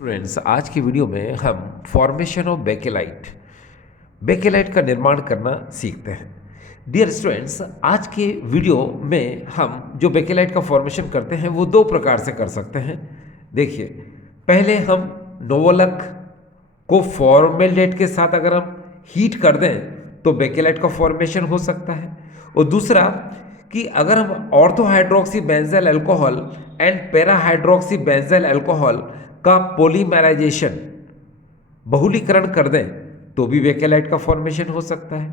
Friends, आज की video में हम फॉर्मेशन ऑफ बेकेलाइट का निर्माण करना सीखते हैं। डियर स्टूडेंट्स, आज के वीडियो में हम जो बेकेलाइट का फॉर्मेशन करते हैं वो दो प्रकार से कर सकते हैं। देखिए, पहले हम नोवोलक को फॉर्मेल्डेट के साथ अगर हम हीट कर दें तो बेकेलाइट का फॉर्मेशन हो सकता है। और दूसरा कि अगर हम orthohydroxy benzyl alcohol and parahydroxy benzyl alcohol का पॉलीमराइजेशन बहुलीकरण कर दें तो भी बेकेलाइट का फॉर्मेशन हो सकता है।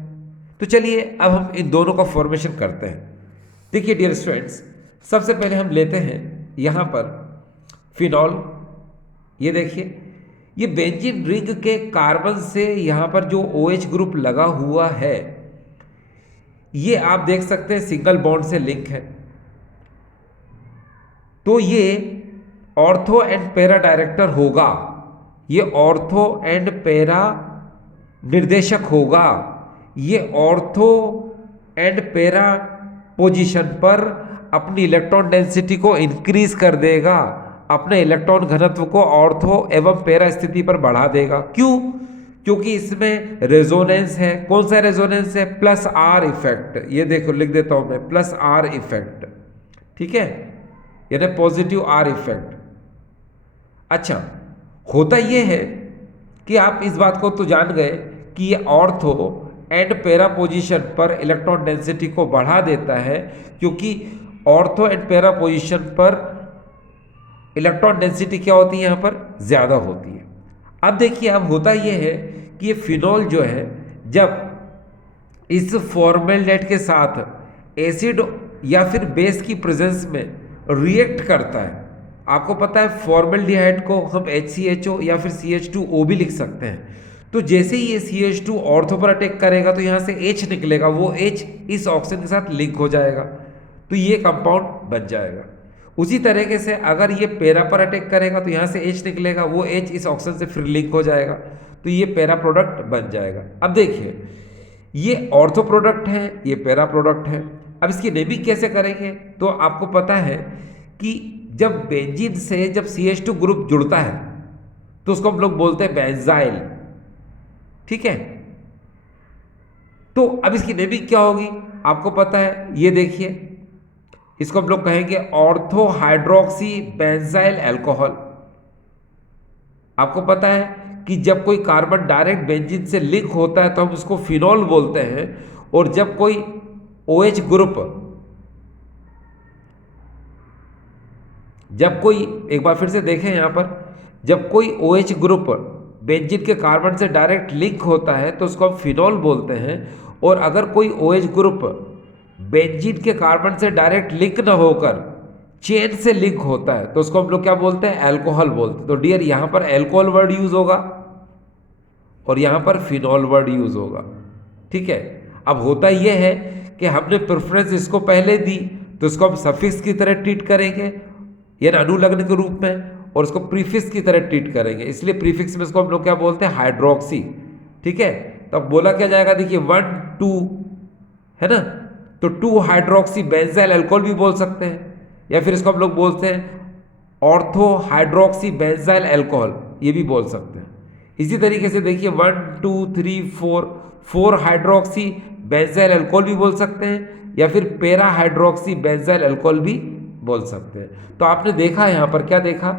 तो चलिए अब हम इन दोनों का फॉर्मेशन करते हैं। देखिए डियर स्टूडेंट्स, सबसे पहले हम लेते हैं यहाँ पर फिनॉल। ये देखिए, ये बेंजीन रिंग के कार्बन से यहाँ पर जो OH ग्रुप लगा हुआ है, ये आप देख सकते हैं सिंगल बॉन्ड से लिंक है। तो ये ऑर्थो एंड पैरा डायरेक्टर होगा, ये ऑर्थो एंड पैरा निर्देशक होगा। ये ऑर्थो एंड पैरा पोजीशन पर अपनी इलेक्ट्रॉन डेंसिटी को इंक्रीज कर देगा, अपने इलेक्ट्रॉन घनत्व को ऑर्थो एवं पैरा स्थिति पर बढ़ा देगा। क्यों? क्योंकि इसमें रेजोनेंस है। कौन सा रेजोनेंस है? Plus are effect. ये देखो, लिख देता हूं मैं, प्लस आर इफेक्ट। ठीक है, यानी पॉजिटिव आर इफेक्ट। अच्छा, होता यह है कि आप इस बात को तो जान गए कि ये ऑर्थो एंड पैरा पोजीशन पर इलेक्ट्रॉन डेंसिटी को बढ़ा देता है, क्योंकि ऑर्थो एंड पैरा पोजीशन पर इलेक्ट्रॉन डेंसिटी क्या होती है? यहाँ पर ज़्यादा होती है। अब देखिए, अब होता यह है कि ये फिनॉल जो है, जब इस फॉर्मेल्डेट के साथ एसिड या फिर बेस की प्रेजेंस में रिएक्ट करता है। आपको पता है फॉर्मेल्डिहाइड को हम HCHO या फिर CH2O भी लिख सकते हैं। तो जैसे ही ये CH2 ऑर्थो पर अटैक करेगा तो यहाँ से H निकलेगा, वो H इस ऑक्सीजन के साथ लिंक हो जाएगा, तो ये कंपाउंड बन जाएगा। उसी तरीके से अगर ये पैरा पर अटैक करेगा तो यहाँ से H निकलेगा, वो H इस ऑक्सीजन से फिर लिंक हो जाएगा, तो ये पैरा प्रोडक्ट बन जाएगा। अब देखिए, ये ऑर्थो प्रोडक्ट है, ये पैरा प्रोडक्ट है। अब इसकी नेमिंग कैसे करेंगे? तो आपको पता है कि जब बेंजीन से जब CH2 ग्रुप जुड़ता है तो उसको हम लोग बोलते हैं बेंजाइल। ठीक है, तो अब इसकी नेमिंग क्या होगी आपको पता है। ये देखिए, इसको हम लोग कहेंगे ऑर्थो हाइड्रोक्सी बेंजाइल अल्कोहल। आपको पता है कि जब कोई कार्बन डायरेक्ट बेंजीन से लिंक होता है तो हम उसको फिनॉल बोलते हैं, और जब कोई OH ग्रुप, जब कोई, एक बार फिर से देखें यहाँ पर, जब कोई OH ग्रुप बेंजीन के कार्बन से डायरेक्ट लिंक होता है तो उसको हम फिनॉल बोलते हैं। और अगर कोई OH ग्रुप बेंजीन के कार्बन से डायरेक्ट लिंक न होकर चेन से लिंक होता है तो उसको हम लोग क्या बोलते हैं? अल्कोहल बोलते हैं। तो डियर, यहाँ पर अल्कोहल वर्ड यूज होगा और यहाँ पर फिनॉल वर्ड यूज होगा। ठीक है, अब होता यह है कि हमने प्रेफरेंस इसको पहले दी तो इसको हम सफिक्स की तरह ट्रीट करेंगे, यानी अनुलग्न के रूप में, और इसको प्रीफिक्स की तरह ट्रीट करेंगे। इसलिए प्रीफिक्स में इसको हम लोग क्या बोलते हैं? हाइड्रोक्सी। ठीक है, तो अब बोला क्या जाएगा? देखिए 1 2 है ना, तो 2 हाइड्रोक्सी बेंजाइल अल्कोहल भी बोल सकते हैं, या फिर इसको हम लोग बोलते हैं ऑर्थो हाइड्रोक्सी बेंजाइल अल्कोहल, ये भी बोल सकते हैं। इसी तरीके से देखिए 1 2 3 4 हाइड्रोक्सी बेंजाइल अल्कोहल भी बोल सकते हैं, या फिर पैरा हाइड्रोक्सी बेंजाइल अल्कोहल भी बोल सकते हैं। तो आपने देखा यहाँ पर, क्या देखा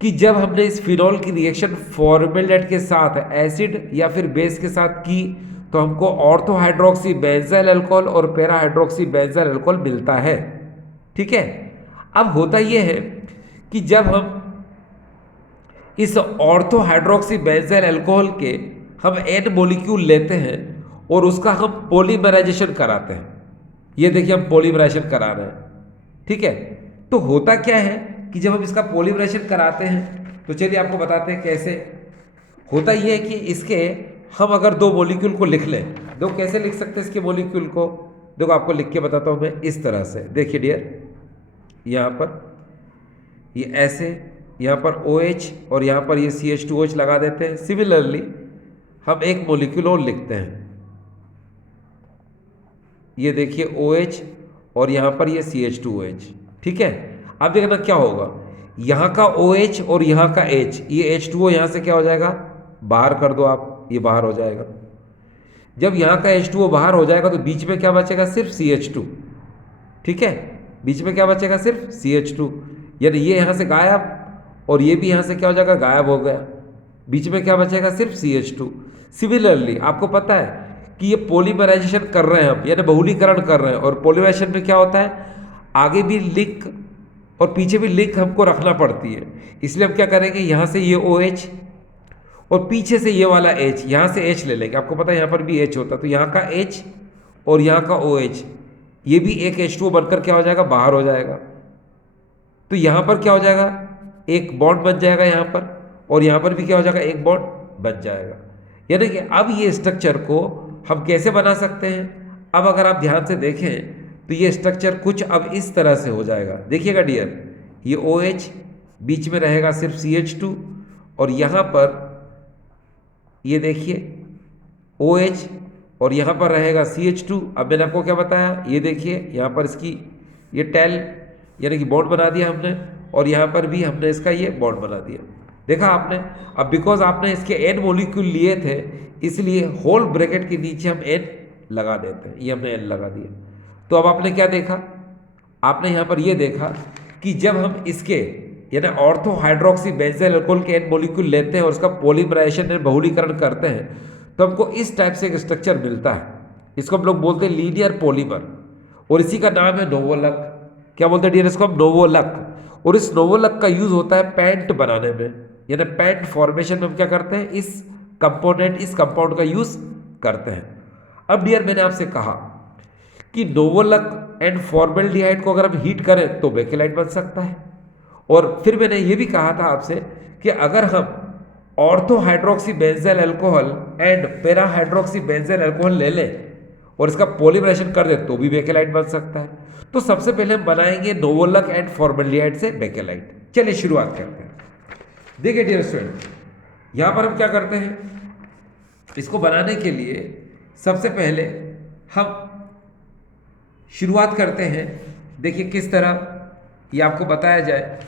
कि जब हमने इस फिनॉल की रिएक्शन फॉर्मेल्डेट के साथ एसिड या फिर बेस के साथ की तो हमको ऑर्थो हाइड्रोक्सी बेंजाइल अल्कोहल और पैरा हाइड्रोक्सी बेंजाइल अल्कोहल मिलता है। ठीक है, अब होता यह है कि जब हम इस ऑर्थो हाइड्रोक्सी बेंजाइल अल्कोहल के हम N मॉलिक्यूल लेते हैं और उसका हम पॉलीमराइजेशन कराते हैं। ये देखिए, हम पॉलीमराइजेशन करा रहे हैं। ठीक है, तो होता क्या है कि जब हम इसका पॉलीमराइजेशन कराते हैं तो चलिए आपको बताते हैं कैसे होता। ये है कि इसके हम अगर 2 मॉलिक्यूल को लिख लें, दो कैसे लिख सकते हैं इसके मॉलिक्यूल को? देखो, आपको लिख के बताता हूं मैं इस तरह से। देखिए डियर, यहाँ पर ये ऐसे, यहाँ पर OH और यहाँ पर ये CH2OH लगा देते हैं। सिमिलरली हम एक मॉलिक्यूल और लिखते हैं, ये देखिए OH और यहाँ पर ये CH2OH। ठीक है, अब देखना क्या होगा, यहाँ का OH और यहाँ का H, ये H2O यहाँ से क्या हो जाएगा, बाहर कर दो आप, ये बाहर हो जाएगा। जब यहाँ का H2O बाहर हो जाएगा तो बीच में क्या बचेगा, सिर्फ CH2। ठीक है, बीच में क्या बचेगा, सिर्फ CH2, यानी ये यहाँ से गायब और ये भी यहाँ से क्या हो जाएगा, गायब हो गया। बीच में क्या बचेगा, सिर्फ CH2। सिमिलरली आपको पता है कि ये पॉलीमराइजेशन कर रहे हैं हम, यानी बहुलीकरण कर रहे हैं, और पॉलीमराइजेशन में क्या होता है, आगे भी लिंक और पीछे भी लिंक हमको रखना पड़ती है। इसलिए हम क्या करेंगे, यहाँ से ये OH और पीछे से ये वाला H, यहाँ से H ले लेंगे। आपको पता है यहाँ पर भी H होता है, तो यहाँ का H और यहाँ का OH, ये भी एक H2O बनकर क्या हो जाएगा, बाहर हो जाएगा। तो यहाँ पर क्या हो जाएगा, एक बॉन्ड बन जाएगा यहाँ पर, और यहाँ पर भी क्या हो जाएगा, एक बॉन्ड बन जाएगा। यानी कि अब ये स्ट्रक्चर को हम कैसे बना सकते हैं, अब अगर आप ध्यान से देखें तो ये स्ट्रक्चर कुछ अब इस तरह से हो जाएगा। देखिएगा डियर, ये OH, बीच में रहेगा सिर्फ CH2, और यहाँ पर ये देखिए OH और यहाँ पर रहेगा CH2। अब मैंने आपको क्या बताया, ये देखिए यहाँ पर इसकी ये टेल यानी कि बॉन्ड बना दिया हमने, और यहाँ पर भी हमने इसका ये बॉन्ड बना दिया। देखा आपने। अब बिकॉज आपने इसके N मॉलिक्यूल लिए थे, इसलिए होल ब्रैकेट के नीचे हम N लगा देते हैं, ये हमने N लगा दिया। तो अब आपने क्या देखा, आपने यहाँ पर ये देखा कि जब हम इसके यानी ऑर्थो हाइड्रोक्सी बेंजील अल्कोहल के N मॉलिक्यूल लेते हैं और उसका पॉलीमराइजेशन यानी बहुलीकरण करते हैं, तो हमको इस टाइप से एक स्ट्रक्चर मिलता है। इसको हम लोग बोलते हैं लीनियर पॉलीमर, और इसी का नाम है नोवोलक। क्या बोलते हैं डियर, इसको हम नोवोलक। और इस नोवोलक का यूज होता है पेंट बनाने में, यानी पेंट फॉर्मेशन में हम क्या करते हैं, इस कंपाउंड का यूज करते हैं। अब डियर मैंने आपसे कहा कि नोवोलक एंड फॉर्मेल्डिहाइड को अगर हम हीट करें तो बेकेलाइट बन सकता है। और फिर मैंने ये भी कहा था आपसे कि अगर हम ortho hydroxy बेंजील alcohol and para hydroxy बेंजील alcohol ले लें और इसका पॉलीमराइजेशन कर दें तो भी बेकेलाइट बन सकता है। तो सबसे पहले हम बनाएंगे नोवोलक एंड फॉर्मेल्डिहाइड से बेकेलाइट। चलिए शुरुआत करते हैं। देखिए डियर स्टूडेंट, यहां पर हम क्या करते हैं, इसको बनाने के लिए सबसे पहले हम शुरुआत करते हैं। देखिए किस तरह ये आपको बताया जाए।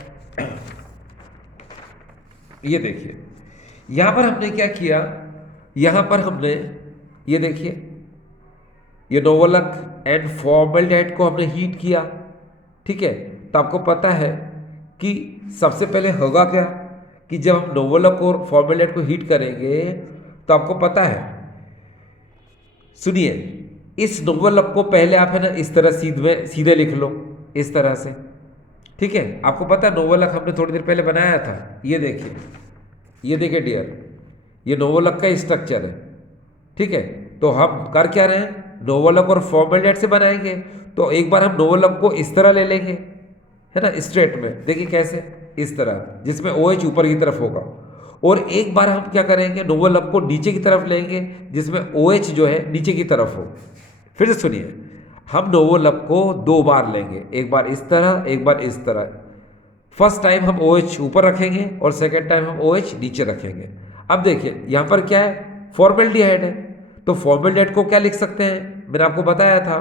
ये देखिए यहां पर हमने क्या किया, यहां पर हमने ये देखिए ये नोवोलक एंड फॉर्मेल्डिहाइड को हमने हीट किया। ठीक है, तो आपको पता है कि सबसे पहले होगा क्या कि जब हम नोवोलक और फॉर्मेल्डिहाइड को हीट करेंगे तो आपको पता है, सुनिए, इस नोवोलक को पहले आप है ना इस तरह सीधे लिख लो, इस तरह से। ठीक है, आपको पता है नोवोलक हमने थोड़ी देर पहले बनाया था। ये देखिए डियर, ये नोवोलक का स्ट्रक्चर है। ठीक है, तो हम कर क्या रहे हैं, नोवोलक और फॉर्मेल्डिहाइड से बनाएंगे। तो एक बार हम नोवोलक को इस तरह ले लेंगे, है ना, स्ट्रेट में। देखिए कैसे, इस तरह, जिसमें OH ऊपर की तरफ होगा। और एक बार हम क्या करेंगे, नोवोलक को नीचे की तरफ लेंगे जिसमें OH जो है नीचे की तरफ हो। फिर से सुनिए, हम नोवोलक को 2 बार लेंगे, एक बार इस तरह, एक बार इस तरह। फर्स्ट टाइम हम OH ऊपर रखेंगे और सेकेंड टाइम हम OH नीचे रखेंगे। अब देखिए यहाँ पर क्या है, फॉर्मेल्डिहाइड है, तो फॉर्मेल्डिहाइड को क्या लिख सकते हैं, मैंने आपको बताया था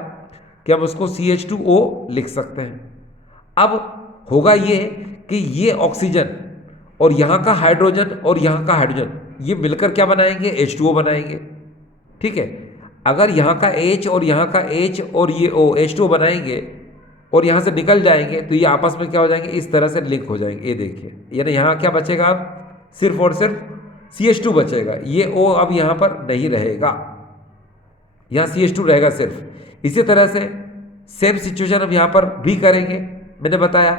कि हम उसको CH2O लिख सकते हैं। अब होगा ये कि ये ऑक्सीजन और यहाँ का हाइड्रोजन और यहाँ का हाइड्रोजन ये मिलकर क्या बनाएंगे, H2O बनाएंगे। ठीक है, अगर यहाँ का H और यहाँ का H और ये O H2O बनाएंगे और यहाँ से निकल जाएंगे तो ये आपस में क्या हो जाएंगे, इस तरह से लिंक हो जाएंगे। ये देखिए, यानी यहाँ क्या बचेगा, अब सिर्फ और सिर्फ CH2 बचेगा। ये O अब यहाँ पर नहीं रहेगा, यहाँ CH2 रहेगा सिर्फ। इसी तरह से सेम सिचुएशन हम यहाँ पर भी करेंगे। मैंने बताया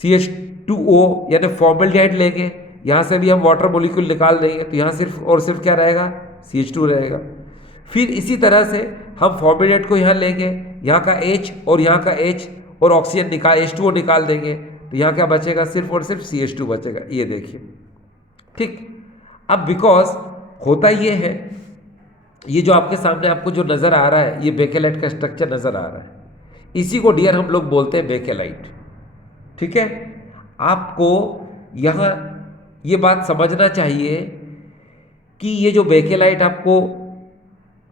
CH2O यानी फॉर्मेल्डिहाइड लेंगे, यहाँ से भी हम वाटर मॉलिक्यूल निकाल देंगे, तो यहाँ सिर्फ और सिर्फ क्या रहेगा, CH2 रहेगा। फिर इसी तरह से हम फॉर्मेल्डिहाइड को यहाँ लेंगे, यहाँ का H और यहाँ का H और ऑक्सीजन निकाल H2O निकाल देंगे, तो यहाँ क्या बचेगा, सिर्फ और सिर्फ CH2 बचेगा। ये देखिए, ठीक। अब बिकॉज होता ये है, ये जो आपके सामने आपको जो नज़र आ रहा है, ये बेकेलाइट का स्ट्रक्चर नज़र आ रहा है, इसी को डियर हम लोग बोलते हैं बेकेलाइट। ठीक है, आपको यहाँ ये बात समझना चाहिए कि ये जो बेकेलाइट आपको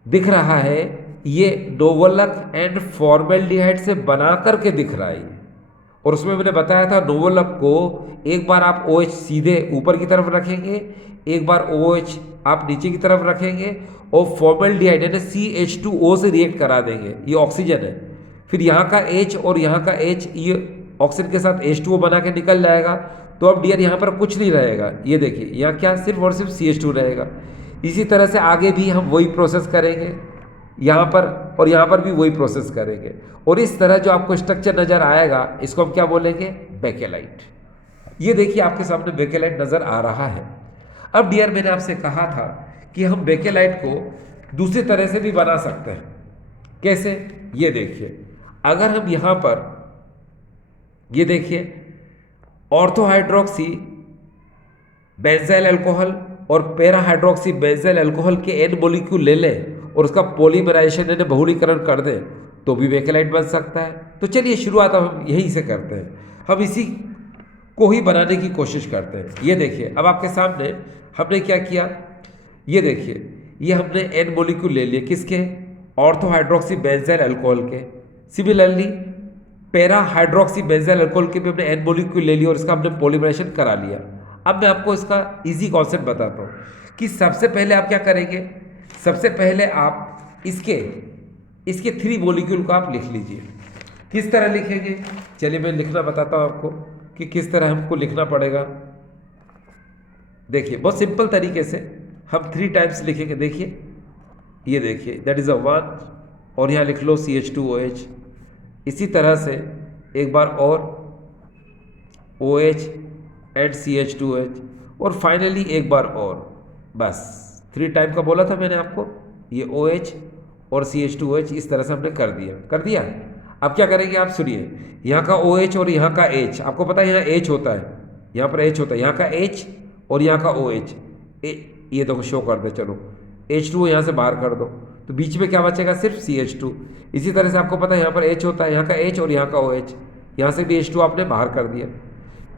दिख रहा है, ये नोवोलक एंड फॉर्मेल्डिहाइड से बना करके दिख रहा है। और उसमें मैंने बताया था नोवल अप को एक बार आप OH सीधे ऊपर की तरफ रखेंगे, एक बार OH आप नीचे की तरफ रखेंगे और फॉर्मल्डिहाइड यानी CH2O से रिएक्ट करा देंगे, ये ऑक्सीजन है। फिर यहाँ का H और यहाँ का H ये ऑक्सीजन के साथ H2O बना के निकल जाएगा। तो अब डियर यहाँ पर कुछ नहीं रहेगा, ये देखिए यहाँ क्या सिर्फ और सिर्फ CH2 रहेगा। इसी तरह से आगे भी हम वही प्रोसेस करेंगे यहाँ पर, और यहाँ पर भी वही प्रोसेस करेंगे, और इस तरह जो आपको स्ट्रक्चर नज़र आएगा इसको हम क्या बोलेंगे, बेकेलाइट। ये देखिए आपके सामने बेकेलाइट नज़र आ रहा है। अब डियर मैंने आपसे कहा था कि हम बेकेलाइट को दूसरी तरह से भी बना सकते हैं। कैसे, ये देखिए अगर हम यहाँ पर ये देखिए ऑर्थोहाइड्रोक्सी बेंजाइल अल्कोहल और पैरा हाइड्रोक्सी बेंजाइल अल्कोहल के N मॉलिक्यूल ले लें और उसका पॉलीमराइजेशन यानी बहुलीकरण कर दें तो भी बेकेलाइट बन सकता है। तो चलिए शुरुआत हम यहीं से करते हैं, हम इसी को ही बनाने की कोशिश करते हैं। ये देखिए अब आपके सामने हमने क्या किया, ये देखिए ये हमने N मॉलिक्यूल ले लिए किसके, ऑर्थोहाइड्रोक्सी बेंजाइल अल्कोहल के। Similarly para hydroxy benzyl alcohol के भी हमने N मॉलिक्यूल ले लिया और इसका हमने पॉलीमराइजेशन करा लिया। अब मैं आपको इसका इजी कॉन्सेप्ट बताता हूँ कि सबसे पहले आप क्या करेंगे, सबसे पहले आप इसके 3 मॉलिक्यूल को आप लिख लीजिए। किस तरह लिखेंगे, चलिए मैं लिखना बताता हूँ आपको कि किस तरह हमको लिखना पड़ेगा। देखिए बहुत सिंपल तरीके से हम 3 टाइम्स लिखेंगे। देखिए ये देखिए दैट इज़ अ 1 और यहाँ लिख लो CH2OH। इसी तरह से एक बार और OH एंड CH2OH और फाइनली एक बार और, बस 3 टाइम का बोला था मैंने आपको। ये OH और CH2OH इस तरह से हमने कर दिया। अब क्या करेंगे आप सुनिए, यहाँ का OH और यहाँ का H, आपको पता है यहाँ H होता है, यहाँ पर H होता है, यहाँ का H और यहाँ का OH ये देखो शो कर दे, चलो H2O यहाँ से बाहर कर दो तो बीच में क्या बचेगा, सिर्फ CH2। इसी तरह से आपको पता है यहाँ पर H होता है, यहाँ का H और यहाँ का OH, यहाँ से भी H2 आपने बाहर कर दिया।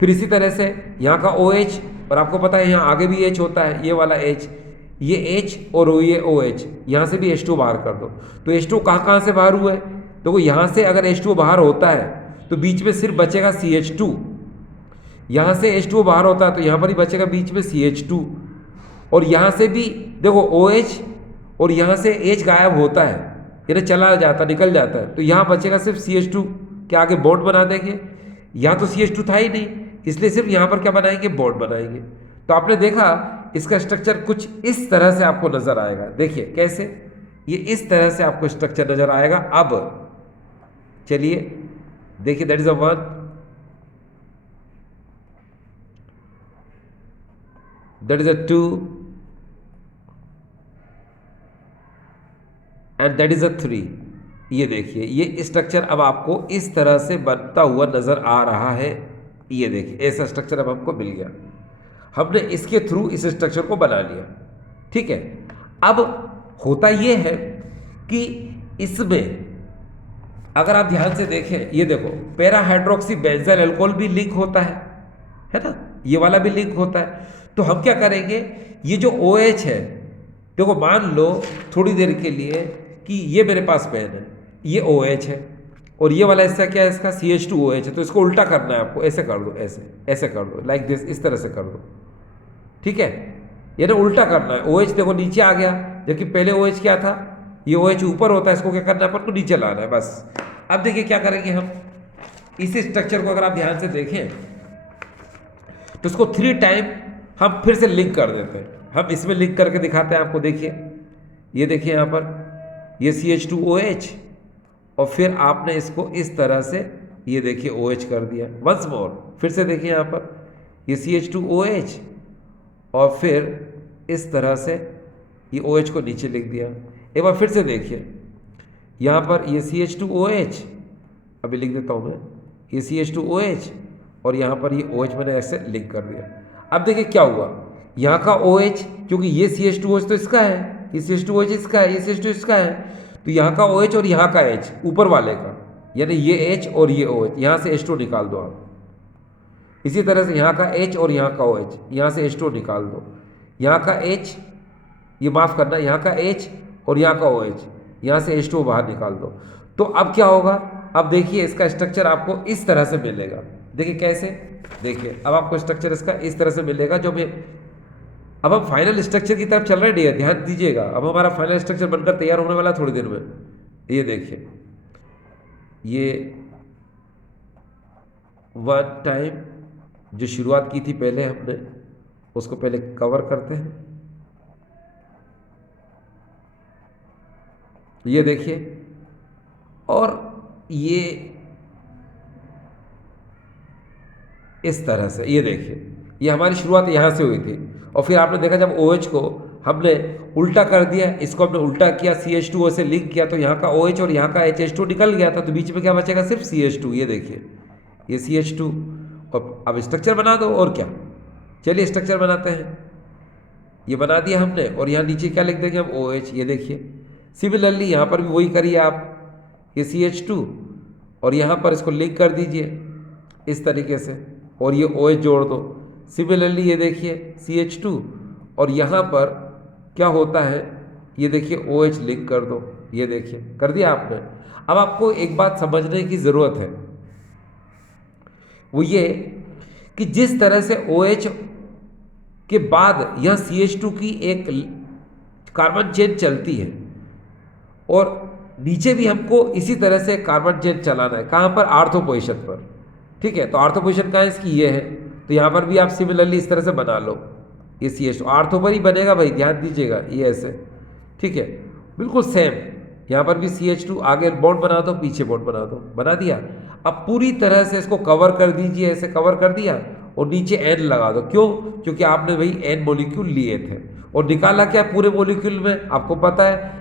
फिर इसी तरह से यहाँ का OH और आपको पता है यहाँ आगे भी H होता है, ये वाला H, ये H और ये OH, यहाँ से भी H2 बाहर कर दो। तो H2 कहाँ से बाहर हुआ है, देखो यहाँ से अगर H2 बाहर होता है तो बीच में सिर्फ बचेगा CH2, यहाँ से H2 बाहर होता है तो यहाँ पर ही बचेगा बीच में CH2, और यहाँ से भी देखो OH और यहाँ से H गायब होता है, यानी चला जाता निकल जाता है, तो यहाँ बचेगा सिर्फ CH2 के आगे बॉन्ड बना देंगे। यहाँ तो CH2 था ही नहीं, इसलिए सिर्फ यहाँ पर क्या बनाएंगे, बॉन्ड बनाएंगे। तो आपने देखा इसका स्ट्रक्चर कुछ इस तरह से आपको नजर आएगा। देखिए कैसे, ये इस तरह से आपको स्ट्रक्चर नजर आएगा। अब चलिए देखिए that is a 1, that is a 2 and that is a 3। ये देखिए ये स्ट्रक्चर अब आपको इस तरह से बनता हुआ नजर आ रहा है। ये देखिए ऐसा स्ट्रक्चर अब हमको मिल गया, हमने इसके थ्रू इस स्ट्रक्चर को बना लिया। ठीक है, अब होता ये है कि इसमें अगर आप ध्यान से देखें, ये देखो पैरा हाइड्रोक्सी बेंजाइल अल्कोहल भी लिंक होता है ना, ये वाला भी लिंक होता है। तो हम क्या करेंगे, ये जो OH है, देखो मान लो थोड़ी देर के लिए कि ये मेरे पास पेन है, ये OH है और ये वाला हिस्सा क्या है इसका, CH2OH है। तो इसको उल्टा करना है आपको, ऐसे कर दो, ऐसे कर दो, लाइक दिस, इस तरह से कर दो। ठीक है, ये ना उल्टा करना है। OH देखो नीचे आ गया, जबकि पहले OH क्या था, ये OH ऊपर होता है, इसको क्या करना है अपन को नीचे लाना है बस। अब देखिए क्या करेंगे हम, इसी स्ट्रक्चर को अगर आप ध्यान से देखें तो इसको 3 टाइम हम फिर से लिंक कर देते हैं। हम इसमें लिंक करके दिखाते हैं आपको। देखिए ये देखिए यहाँ पर ये CH2OH और फिर आपने इसको इस तरह से ये देखिए OH कर दिया। वंस मोर, फिर से देखिए यहाँ पर ये CH2OH और फिर इस तरह से ये OH को नीचे लिख दिया। एक बार फिर से देखिए यहाँ पर ये CH2OH, अभी लिख देता हूँ मैं, ये CH2OH और यहाँ पर ये OH मैंने ऐसे लिंक कर दिया। अब देखिए क्या हुआ, यहाँ का OH, क्योंकि ये CH2OH तो इसका है, ये CH2OH इसका है, ये CH2 इसका है, तो यहाँ का OH और यहाँ का H ऊपर वाले का, यानी ये H और ये OH, यहाँ से H2 निकाल दो आप। इसी तरह से यहाँ का H और यहाँ का OH, यहाँ से H2 निकाल दो। यहाँ का H, ये माफ़ करना, यहाँ का H और यहाँ का OH, यहाँ से H2 बाहर निकाल दो। तो अब क्या होगा, अब देखिए इसका स्ट्रक्चर आपको इस तरह से मिलेगा। देखिए कैसे, देखिए अब आपको स्ट्रक्चर इसका इस तरह से मिलेगा जो मैं, अब हम फाइनल स्ट्रक्चर की तरफ चल रहे हैं डियर, ध्यान दीजिएगा। अब हमारा फाइनल स्ट्रक्चर बनकर तैयार होने वाला है थोड़ी देर में। ये देखिए, ये वन टाइम जो शुरुआत की थी पहले हमने, उसको पहले कवर करते हैं। ये देखिए, और ये इस तरह से, ये देखिए ये हमारी शुरुआत यहाँ से हुई थी। और फिर आपने देखा जब OH को हमने उल्टा कर दिया, इसको हमने उल्टा किया, CH2O से लिंक किया, तो यहाँ का OH और यहाँ का HH2 निकल गया था, तो बीच में क्या बचेगा, सिर्फ CH2। ये देखिए ये CH2, और अब स्ट्रक्चर बना दो और क्या। चलिए स्ट्रक्चर बनाते हैं। ये बना दिया हमने, और यहाँ नीचे क्या लिख देंगे हम, OH। ये देखिए सिमिलरली यहाँ पर भी वही करिए आप, ये CH2 और यहाँ पर इसको लिंक कर दीजिए इस तरीके से, और ये OH जोड़ दो। सिमिलरली ये देखिए CH2, और यहाँ पर क्या होता है, ये देखिए OH लिंक कर दो। ये देखिए कर दिया आपने। अब आपको एक बात समझने की ज़रूरत है, वो ये कि जिस तरह से OH के बाद यहाँ CH2 की एक कार्बन चेन चलती है, और नीचे भी हमको इसी तरह से कार्बन चेन चलाना है। कहाँ पर, आर्थो पोजीशन पर। ठीक है, तो आर्थो पोजीशन कहाँ है इसकी, ये है। तो यहाँ पर भी आप सिमिलरली इस तरह से बना लो। ये CH2 आर्थो पर ही बनेगा भाई, ध्यान दीजिएगा, ये ऐसे। ठीक है, बिल्कुल सेम। यहाँ पर भी CH2, आगे बॉन्ड बना दो, पीछे बॉन्ड बना दो, बना दिया। अब पूरी तरह से इसको कवर कर दीजिए, ऐसे कवर कर दिया, और नीचे N लगा दो। क्यों, क्योंकि आपने भाई N मॉलिक्यूल लिए थे, और निकाला क्या पूरे मॉलिक्यूल में, आपको पता है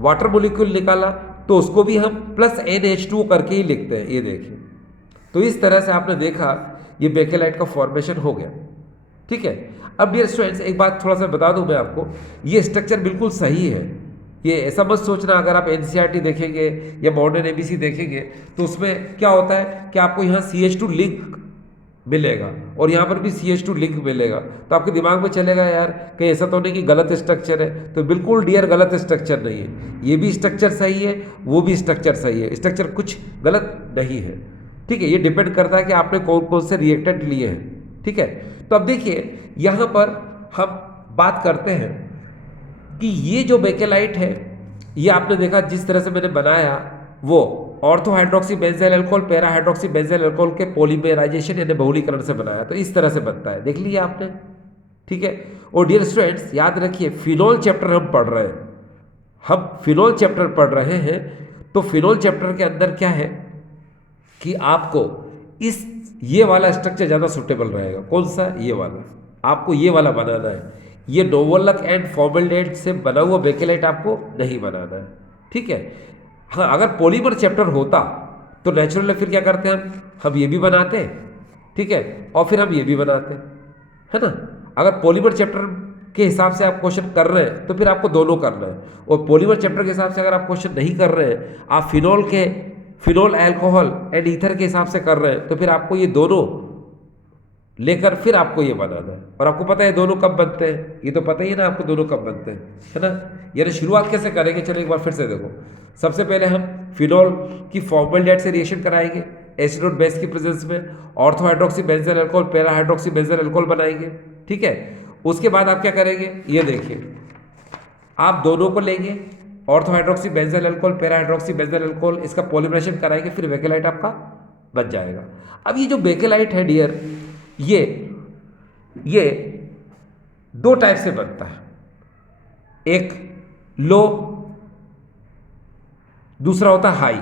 वाटर मॉलिक्यूल निकाला, तो उसको भी हम प्लस NH2 करके ही लिखते हैं। ये देखिए, तो इस तरह से आपने देखा ये बेकेलाइट का फॉर्मेशन हो गया। ठीक है, अब डियर स्टूडेंट्स एक बात थोड़ा सा बता दूं मैं आपको, ये स्ट्रक्चर बिल्कुल सही है। ये ऐसा मत सोचना, अगर आप NCERT देखेंगे या मॉडर्न ABC देखेंगे तो उसमें क्या होता है कि आपको यहाँ CH2 लिंक मिलेगा और यहाँ पर भी CH2 लिंक मिलेगा, तो आपके दिमाग में चलेगा यार कहीं ऐसा तो नहीं कि गलत स्ट्रक्चर है। तो बिल्कुल डियर गलत स्ट्रक्चर नहीं है, ये भी स्ट्रक्चर सही है, वो भी स्ट्रक्चर सही है, स्ट्रक्चर कुछ गलत नहीं है। ठीक है, ये डिपेंड करता है कि आपने कौन कौन से रिएक्टेंट लिए हैं। ठीक है, तो अब देखिए यहाँ पर हम बात करते हैं कि ये जो बेकेलाइट है, ये आपने देखा जिस तरह से मैंने बनाया, वो ortho hydroxy benzyl alcohol para hydroxy benzyl alcohol के पॉलीमराइजेशन यानी बहुलीकरण से बनाया, तो इस तरह से बनता है, देख लिया आपने। ठीक है, और डियर स्टूडेंट्स याद रखिए फिनोल चैप्टर हम पढ़ रहे हैं, हम फिनोल चैप्टर पढ़ रहे हैं। तो फिनोल चैप्टर के अंदर क्या है कि आपको ये वाला स्ट्रक्चर ज़्यादा सुटेबल रहेगा। कौन सा, ये वाला, आपको ये वाला बनाना है। ये नोवोलक एंड फॉर्मेल्डेहाइड से बना हुआ बेकेलाइट आपको नहीं बनाना है। ठीक है, हाँ अगर पॉलीमर चैप्टर होता तो नेचुरल फिर क्या करते हैं हम ये भी बनाते हैं। ठीक है, और फिर हम ये भी बनाते हैं, है ना। अगर पॉलीमर चैप्टर के हिसाब से आप क्वेश्चन कर रहे हैं तो फिर आपको दोनों करना है, और पॉलीमर चैप्टर के हिसाब से अगर आप क्वेश्चन नहीं कर रहे हैं, आप फिनोल अल्कोहल एंड ईथर के हिसाब से कर रहे हैं, तो फिर आपको ये दोनों लेकर फिर आपको ये बनाना है। और आपको पता है दोनों कब बनते हैं, ये तो पता ही है ना आपको दोनों कब बनते हैं, है ना। यानी शुरुआत कैसे करेंगे, चलो एक बार फिर से देखो। सबसे पहले हम फिनोल की फॉर्मल्डेहाइड से रिएक्शन कराएंगे एसिड और बेस की प्रेजेंस में, ortho hydroxy benzyl alcohol para hydroxy benzyl alcohol बनाएंगे। ठीक है, उसके बाद आप क्या करेंगे, ये देखिए आप दोनों को लेंगे ortho hydroxy benzyl alcohol para hydroxy benzyl alcohol, इसका पॉलीमराइजेशन कराएंगे, फिर बेकेलाइट आपका बन जाएगा। अब ये जो बेकेलाइट है डियर, ये दो टाइप से बनता है, एक लो, दूसरा होता है हाई।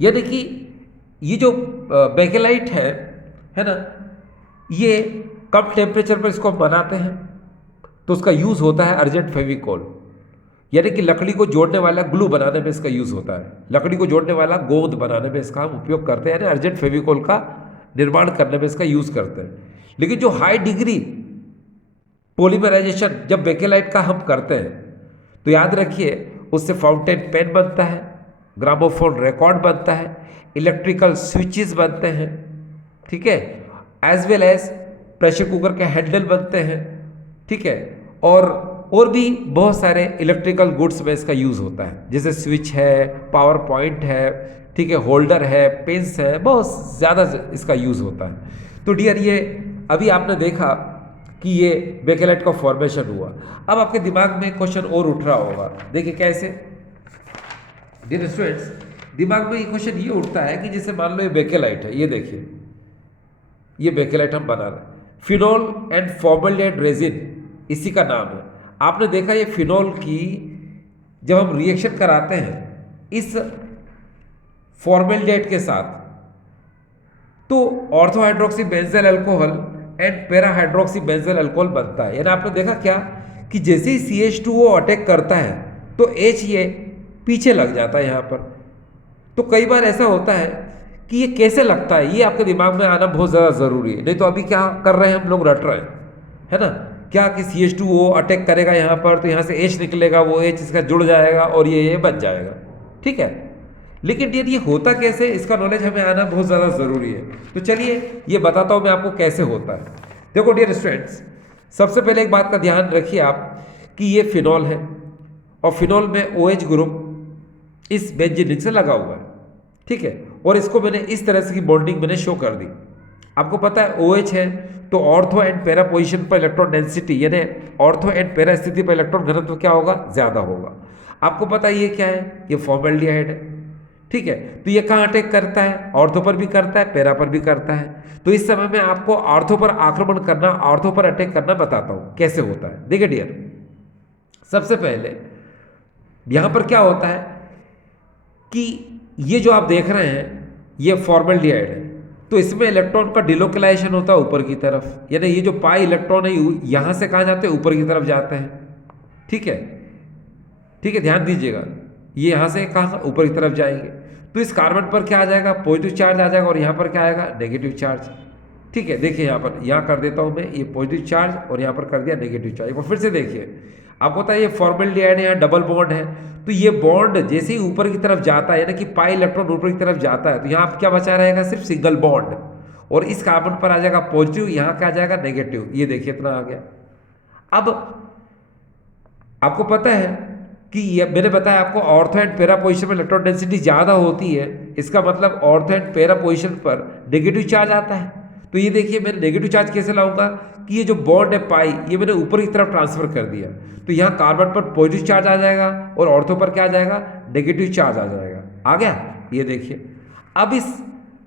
यानी कि ये जो बेकेलाइट है ना, ये कम टेम्परेचर पर इसको हम बनाते हैं, तो उसका यूज होता है अर्जेंट फेविकोल, यानी कि लकड़ी को जोड़ने वाला ग्लू बनाने में इसका यूज होता है, लकड़ी को जोड़ने वाला गोंद बनाने में इसका हम उपयोग करते हैं, यानी अर्जेंट फेविकोल का निर्माण करने में इसका यूज करते हैं। लेकिन जो हाई डिग्री पॉलीमराइजेशन जब बेकेलाइट का हम करते हैं, तो याद रखिए उससे फाउंटेन पेन बनता है, ग्रामोफोन रिकॉर्ड बनता है, इलेक्ट्रिकल स्विचेस बनते हैं, ठीक है, as well as pressure cooker के हैंडल बनते हैं। ठीक है, और और भी बहुत सारे इलेक्ट्रिकल गुड्स में इसका यूज़ होता है, जैसे स्विच है, पावर पॉइंट है, ठीक है, होल्डर है, पेंस है, बहुत ज़्यादा इसका यूज़ होता है। तो डियर ये अभी आपने देखा कि ये बेकेलेट का फॉर्मेशन हुआ। अब आपके दिमाग में क्वेश्चन और उठ रहा होगा, देखिए कैसे डियर स्टूडेंट्स, दिमाग में ये क्वेश्चन ये उठता है कि जैसे मान लो ये बेकेलाइट है, ये देखिए ये बेकेलाइट हम बना रहे हैं, फिनोल एंड फॉर्मल्डिहाइड रेजिन इसी का नाम है। आपने देखा ये फिनोल की जब हम रिएक्शन कराते हैं इस फॉर्मल्डिहाइड के साथ तो ortho hydroxy benzyl alcohol and para hydroxy benzyl alcohol बनता है। यानी आपने देखा क्या कि जैसे ही CH2O अटैक करता है तो H ये पीछे लग जाता है यहाँ पर। तो कई बार ऐसा होता है कि ये कैसे लगता है, ये आपके दिमाग में आना बहुत ज़्यादा ज़रूरी है, नहीं तो अभी क्या कर रहे हैं हम लोग, रट रहे हैं, है ना, क्या कि CH2O अटैक करेगा यहाँ पर तो यहाँ से H निकलेगा, वो H इसका जुड़ जाएगा और ये बच जाएगा, ठीक है। लेकिन डियर ये होता कैसे, इसका नॉलेज हमें आना बहुत ज़्यादा ज़रूरी है। तो चलिए ये बताता हूँ मैं आपको कैसे होता है। देखो डियर स्टूडेंट्स, सबसे पहले एक बात का ध्यान रखिए आप कि ये फिनॉल है और फिनॉल में OH ग्रुप इस बेंजीन रिंग से लगा हुआ है, ठीक है, और इसको मैंने इस तरह से की बॉन्डिंग मैंने शो कर दी। आपको पता है OH है तो ऑर्थो एंड पैरा पोजीशन पर इलेक्ट्रॉन डेंसिटी यानी ऑर्थो एंड पैरा स्थिति पर इलेक्ट्रॉन घनत्व क्या होगा, ज़्यादा होगा। आपको पता है ये क्या है, ये फॉर्मल्डिहाइड है, ठीक है। तो ये कहाँ अटैक करता है, ऑर्थो पर भी करता है, पैरा पर भी करता है। तो इस समय में आपको ऑर्थो पर आक्रमण करना, ऑर्थो पर अटैक करना बताता हूँ कैसे होता है। देखिए डियर, सबसे पहले यहाँ पर क्या होता है कि ये जो आप देख रहे हैं ये फॉर्मल्डिहाइड है, तो इसमें इलेक्ट्रॉन का डिलोकलाइजेशन होता है ऊपर की तरफ, यानी ये जो पाई इलेक्ट्रॉन है यहाँ से कहाँ जाते हैं, ऊपर की तरफ जाते हैं, ठीक है, ठीक है, ध्यान दीजिएगा, ये यहाँ से कहाँ ऊपर की तरफ जाएंगे। तो इस कार्बन पर क्या आ जाएगा, पॉजिटिव चार्ज आ जाएगा और यहाँ पर क्या आएगा, नेगेटिव चार्ज, ठीक है। देखिए यहाँ पर, यहाँ कर देता हूँ मैं, ये पॉजिटिव चार्ज और यहाँ पर कर दिया नेगेटिव चार्ज। और फिर से देखिए, आपको पता है ये फॉर्मल्डिहाइड है, यहाँ डबल बॉन्ड है, तो ये बॉन्ड जैसे ही ऊपर की तरफ जाता है, यानी कि पाई इलेक्ट्रॉन ऊपर की तरफ जाता है, तो यहाँ क्या बचा रहेगा, सिर्फ सिंगल बॉन्ड, और इस कार्बन पर आ जाएगा पॉजिटिव, यहाँ क्या आ जाएगा नेगेटिव। ये देखिए इतना आ गया। अब आपको पता है कि ये मैंने बताया आपको ऑर्थो एंड पैरा पोजीशन में इलेक्ट्रॉन डेंसिटी ज़्यादा होती है, इसका मतलब ऑर्थो एंड पैरा पोजीशन पर नेगेटिव चार्ज आता है। तो ये देखिए मैंने नेगेटिव चार्ज कैसे लाऊंगा कि ये जो बॉन्ड है पाई, ये मैंने ऊपर की तरफ ट्रांसफर कर दिया, तो यहाँ कार्बन पर पॉजिटिव चार्ज आ जाएगा और ऑर्थो पर क्या आ जाएगा, नेगेटिव चार्ज आ जाएगा। आ गया, ये देखिए। अब इस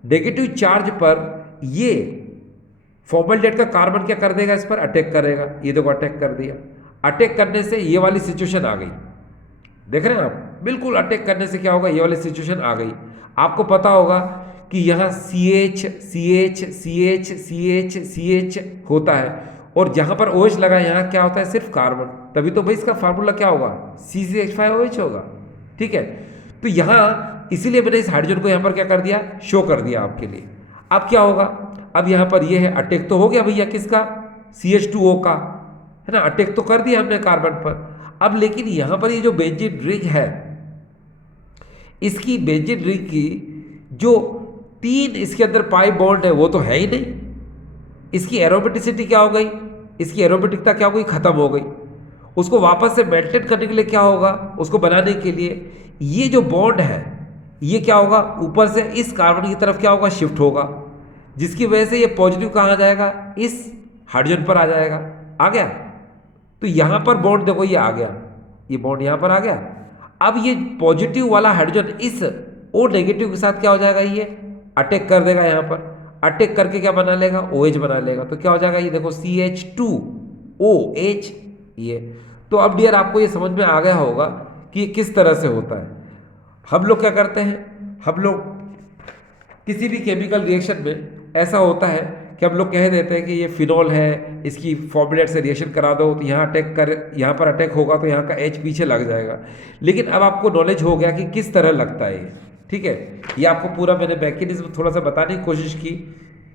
नेगेटिव चार्ज पर ये फॉर्मल्डिहाइड का कार्बन क्या कर देगा, इस पर अटैक करेगा। ये देखो अटैक कर दिया, अटैक करने से ये वाली सिचुएशन आ गई, देख रहे हैं आप, बिल्कुल अटैक करने से क्या होगा, ये वाली सिचुएशन आ गई। आपको पता होगा कि यहाँ CH CH CH CH CH होता है और जहाँ पर OH लगा यहाँ क्या होता है, सिर्फ कार्बन, तभी तो भाई इसका फार्मूला क्या होगा, CH5OH होगा, ठीक है। तो यहाँ इसीलिए मैंने इस हाइड्रोजन को यहाँ पर क्या कर दिया, शो कर दिया आपके लिए। अब क्या होगा, अब यहाँ पर ये है अटैक तो हो गया भैया किसका, CH2O का, है ना, अटैक तो कर दिया हमने कार्बन पर। अब लेकिन यहाँ पर ये जो बेंजीन रिंग है, इसकी बेंजीन रिंग की जो 3 इसके अंदर पाई बॉन्ड है वो तो है ही नहीं, इसकी एरोमेटिसिटी क्या हो गई, इसकी एरोमेटिकता क्या हो गई, खत्म हो गई। उसको वापस से मेंटेन करने के लिए क्या होगा, उसको बनाने के लिए ये जो बॉन्ड है ये क्या होगा, ऊपर से इस कार्बन की तरफ क्या होगा, शिफ्ट होगा, जिसकी वजह से ये पॉजिटिव कहाँ आ जाएगा, इस हाइड्रोजन पर आ जाएगा। आ गया, तो यहाँ पर बॉन्ड देखो ये आ गया, ये बॉन्ड यहाँ पर आ गया। अब ये पॉजिटिव वाला हाइड्रोजन इस O नेगेटिव के साथ क्या हो जाएगा, ये अटैक कर देगा, यहाँ पर अटैक करके क्या बना लेगा, OH बना लेगा। तो क्या हो जाएगा, ये देखो CH2OH ये। तो अब डियर आपको ये समझ में आ गया होगा कि ये किस तरह से होता है। हम लोग क्या करते हैं, हम लोग किसी भी केमिकल रिएक्शन में ऐसा होता है कि हम लोग कह देते हैं कि ये फिनॉल है, इसकी फॉर्मूलेट से रिएक्शन करा दो तो यहाँ अटैक कर, यहाँ पर अटैक होगा तो यहाँ का H पीछे लग जाएगा। लेकिन अब आपको नॉलेज हो गया कि किस तरह लगता है ये, ठीक है। ये आपको पूरा मैंने मैकेनिज्म थोड़ा सा बताने की कोशिश की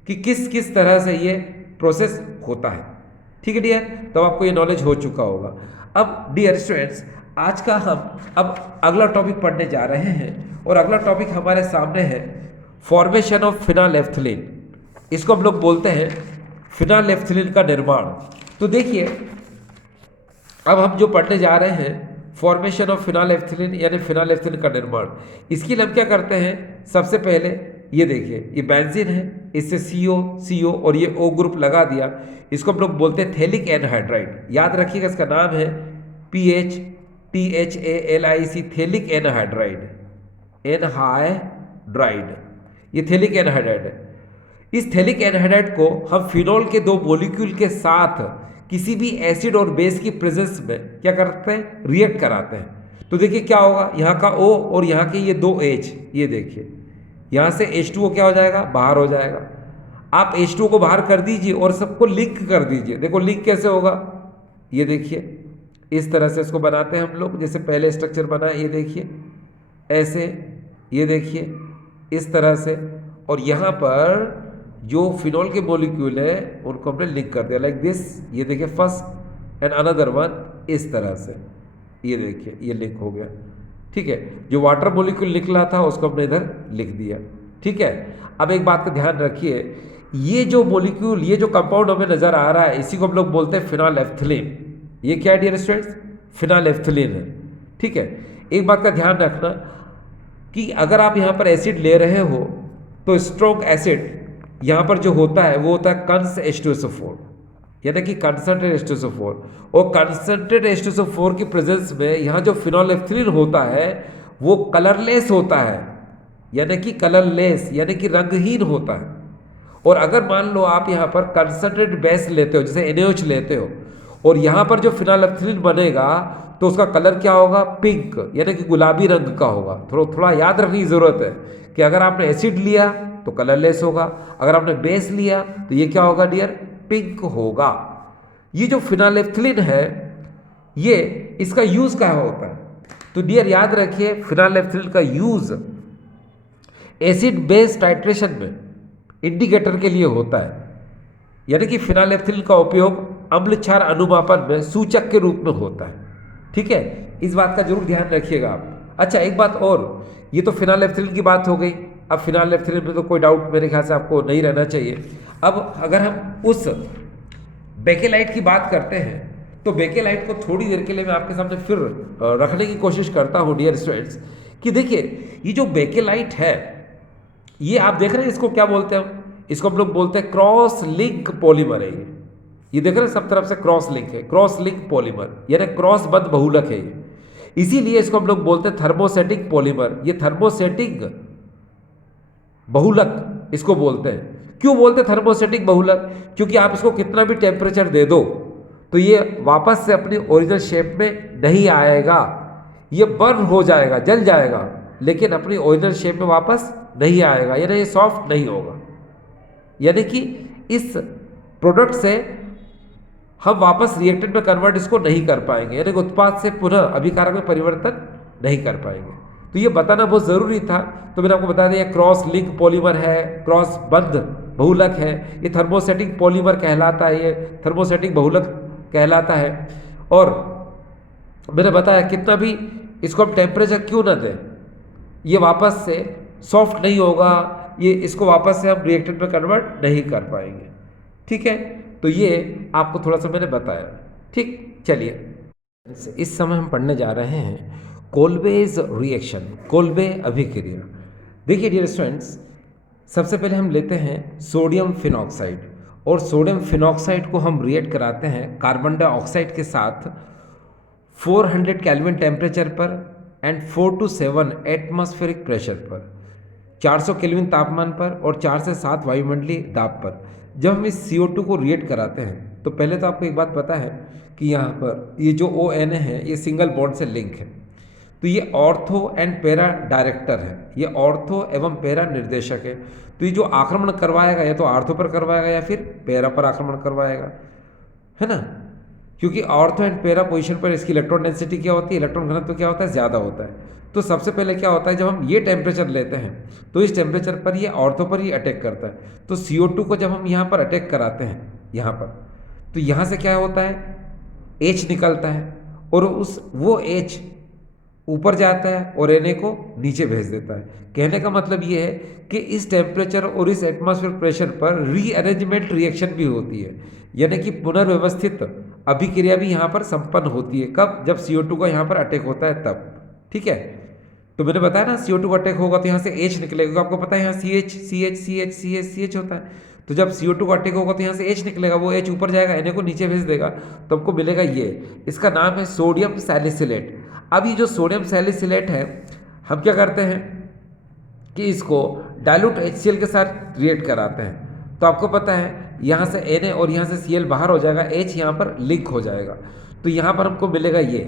कि किस किस तरह से ये प्रोसेस होता है, ठीक है डियर। तो आपको ये नॉलेज हो चुका होगा। अब डियर स्टूडेंट्स, आज का हम अब अगला टॉपिक पढ़ने जा रहे हैं और अगला टॉपिक हमारे सामने है फॉर्मेशन ऑफ फिनालेफ्थिलीन। इसको हम लोग बोलते हैं फिनालेफ्थिलीन का निर्माण। तो देखिए अब हम जो पढ़ने जा रहे हैं फॉर्मेशन ऑफ फिनाइलएथिलीन यानी फिनाइलएथिलीन का निर्माण। इसके लिए हम क्या करते हैं, सबसे पहले ये देखिए ये बेंजीन है, इससे CO और ये O ग्रुप लगा दिया, इसको हम लोग बोलते हैं थैलिक एनहाइड्राइड। याद रखिएगा इसका नाम है PHTHALIC थैलिक एनहाइड्राइड, एनहाइड्राइड, ये थैलिक एनहाइड्राइड है। इस थैलिक एनहाइड्राइड को हम फिनॉल के दो मॉलिक्यूल के साथ किसी भी एसिड और बेस की प्रेजेंस में क्या करते हैं, रिएक्ट कराते हैं। तो देखिए क्या होगा, यहाँ का O और यहाँ के ये दो H, ये देखिए यहाँ से H2O क्या हो जाएगा, बाहर हो जाएगा। आप H2O को बाहर कर दीजिए और सबको लिंक कर दीजिए। देखो लिंक कैसे होगा, ये देखिए इस तरह से इसको बनाते हैं हम लोग, जैसे पहले स्ट्रक्चर बना है, ये देखिए ऐसे, ये देखिए इस तरह से। और यहाँ पर जो फिनॉल के मॉलिक्यूल है उनको हमने लिंक कर दिया लाइक दिस, ये देखिए फर्स्ट एंड अनदर वन, इस तरह से, ये देखिए ये लिंक हो गया। ठीक है, जो वाटर मॉलिक्यूल निकला था उसको हमने इधर लिख दिया। ठीक है, अब एक बात का ध्यान रखिए, ये जो मॉलिक्यूल, ये जो कंपाउंड हमें नजर आ रहा है, इसी को हम लोग बोलते हैं फिनाइलएथिलीन। ये क्या है डियर स्टूडेंट्स, फिनाइलएथिलीन है। ठीक है, एक बात का ध्यान रखना कि अगर आप यहाँ पर एसिड ले रहे हो तो स्ट्रॉन्ग एसिड यहाँ पर जो होता है वो होता है कंस H2SO4, यानी कि कंसंट्रेट H2SO4। और कंसंट्रेट H2SO4 की प्रेजेंस में यहाँ जो फिनोलेफ्थलीन होता है वो कलरलेस होता है, यानी कि कलरलेस यानी कि रंगहीन होता है। और अगर मान लो आप यहाँ पर कंसंट्रेट बेस लेते हो, जैसे NaOH लेते हो, और यहाँ पर जो फिनोलेफ्थलीन बनेगा तो उसका कलर क्या होगा, पिंक, यानी कि गुलाबी रंग का होगा। थोड़ा याद रखने की जरूरत है कि अगर आपने एसिड लिया तो कलरलेस होगा, अगर आपने बेस लिया तो ये क्या होगा डियर, पिंक होगा। ये जो फिनाइलएथिलीन है ये इसका यूज क्या होता है, तो डियर याद रखिए फिनाइलएथिलीन का यूज एसिड बेस टाइट्रेशन में इंडिकेटर के लिए होता है, यानी कि फिनाइलएथिलीन का उपयोग अम्ल क्षार अनुमापन में सूचक के रूप में होता है। ठीक है, इस बात का जरूर ध्यान रखिएगा आप। अच्छा एक बात और, ये तो फिनाइलएथिलीन की बात हो गई। अब फिनाइलएथिलीन में तो कोई डाउट मेरे ख्याल से आपको नहीं रहना चाहिए। अब अगर हम उस बेकेलाइट की बात करते हैं तो बेकेलाइट को थोड़ी देर के लिए मैं आपके सामने फिर रखने की कोशिश करता हूँ डियर स्टूडेंट्स, कि देखिए ये जो बेकेलाइट है ये आप देख रहे हैं इसको क्या बोलते हैं, इसको हम लोग बोलते हैं क्रॉस लिंक पॉलीमर है। ये देख रहे हैं सब तरफ से क्रॉस लिंक है, क्रॉस लिंक पॉलीमर यानी क्रॉस बंध बहुलक है ये, इसीलिए इसको हम लोग बोलते हैं थर्मोसेटिक पॉलीमर। ये थर्मोसेटिक बहुलक इसको बोलते हैं। क्यों बोलते हैं थर्मोसेटिक बहुलक, क्योंकि आप इसको कितना भी टेम्परेचर दे दो तो ये वापस से अपनी ओरिजिनल शेप में नहीं आएगा, ये बर्न हो जाएगा, जल जाएगा, लेकिन अपनी ओरिजिनल शेप में वापस नहीं आएगा, यानी ये सॉफ्ट नहीं होगा। यानी कि इस प्रोडक्ट से हम वापस रिएक्टेंट में कन्वर्ट इसको नहीं कर पाएंगे, यानी कि उत्पाद से पुनः अभिकारक में परिवर्तन नहीं कर पाएंगे। तो ये बताना बहुत ज़रूरी था, तो मैंने आपको बता दिया क्रॉस लिंक पॉलीमर है, क्रॉस बंध बहुलक है, ये थर्मोसेटिक पॉलीमर कहलाता है, ये थर्मोसेटिक बहुलक कहलाता है। और मैंने बताया कितना भी इसको हम टेम्परेचर क्यों ना दें ये वापस से सॉफ्ट नहीं होगा, ये इसको वापस से हम रिएक्टेंट में कन्वर्ट नहीं कर पाएंगे। ठीक है, तो ये आपको थोड़ा सा मैंने बताया। ठीक, चलिए इस समय हम पढ़ने जा रहे हैं कोल्बेज रिएक्शन, कोल्बे अभिक्रिया। देखिए डियर स्टूडेंट्स, सबसे पहले हम लेते हैं सोडियम फिनॉक्साइड, और सोडियम फिनॉक्साइड को हम रिएक्ट कराते हैं कार्बन डाइऑक्साइड के साथ 400 केल्विन टेम्परेचर पर एंड 4 to 7 एटमॉस्फेरिक प्रेशर पर, 400 केल्विन तापमान पर और 4 से 7 वायुमंडलीय दाब पर। जब हम इस CO2 को रिएक्ट कराते हैं तो पहले तो आपको एक बात पता है कि यहाँ पर ये जो ONA है ये सिंगल बॉन्ड से लिंक है, तो ये ऑर्थो एंड पैरा डायरेक्टर है, ये ऑर्थो एवं पैरा निर्देशक है। तो ये जो आक्रमण करवाएगा या तो आर्थो पर करवाएगा या फिर पैरा पर आक्रमण करवाएगा, है ना, क्योंकि ऑर्थो एंड पैरा पोजीशन पर इसकी इलेक्ट्रॉन डेंसिटी क्या होती है, इलेक्ट्रॉन घनत्व क्या होता है, ज़्यादा होता है। तो सबसे पहले क्या होता है, जब हम ये टेम्परेचर लेते हैं तो इस टेम्परेचर पर ये ऑर्थो पर ही अटैक करता है। तो CO2 को जब हम यहाँ पर अटैक कराते हैं यहाँ पर, तो यहाँ से क्या होता है, H निकलता है और वो H ऊपर जाता है और Na को नीचे भेज देता है। कहने का मतलब ये है कि इस टेम्परेचर और इस एटमॉस्फेयर प्रेशर पर रीअरेंजमेंट रिएक्शन भी होती है, यानी कि पुनर्व्यवस्थित अभिक्रिया भी यहाँ पर संपन्न होती है। कब? जब CO2 का यहाँ पर अटैक होता है तब। ठीक है, तो मैंने बताया ना CO2 का अटैक होगा तो यहाँ से H निकलेगा, आपको पता है यहाँ CH होता है। तो जब CO2 का अटैक होगा तो यहाँ से H निकलेगा, वो H ऊपर जाएगा, Na को नीचे भेज देगा, तो हमको मिलेगा ये, इसका नाम है सोडियम सैलिसिलेट। अब ये जो सोडियम सैलिसिलेट है, हम क्या करते हैं कि इसको डाइल्यूट HCl के साथ रिएक्ट कराते हैं। तो आपको पता है यहाँ से Na और यहाँ से Cl बाहर हो जाएगा, H यहाँ पर लिंक हो जाएगा, तो यहाँ पर हमको मिलेगा ये।